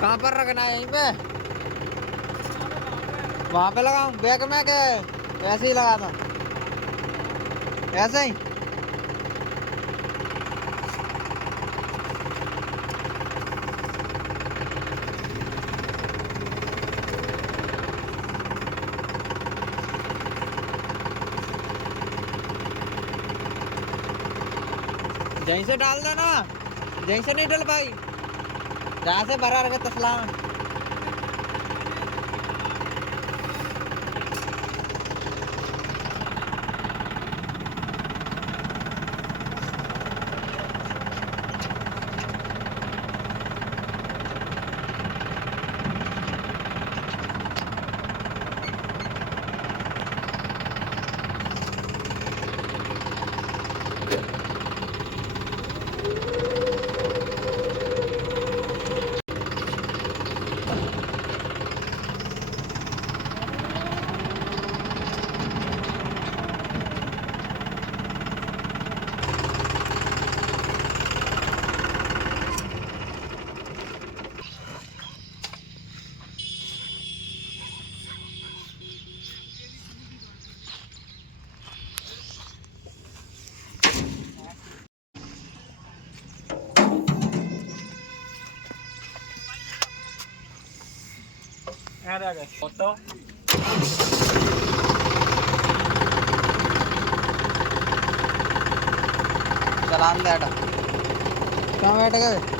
कहाँ पर रखना है? यहीं पे? वहां पे लगाऊं बैग में के ऐसे ही लगा था? ऐसे ही? यहीं से डाल देना। यहीं से नहीं डल पाई जहाँ से भरा रखे तसला में। फोटो चलान दे। कहाँ बैठ गए?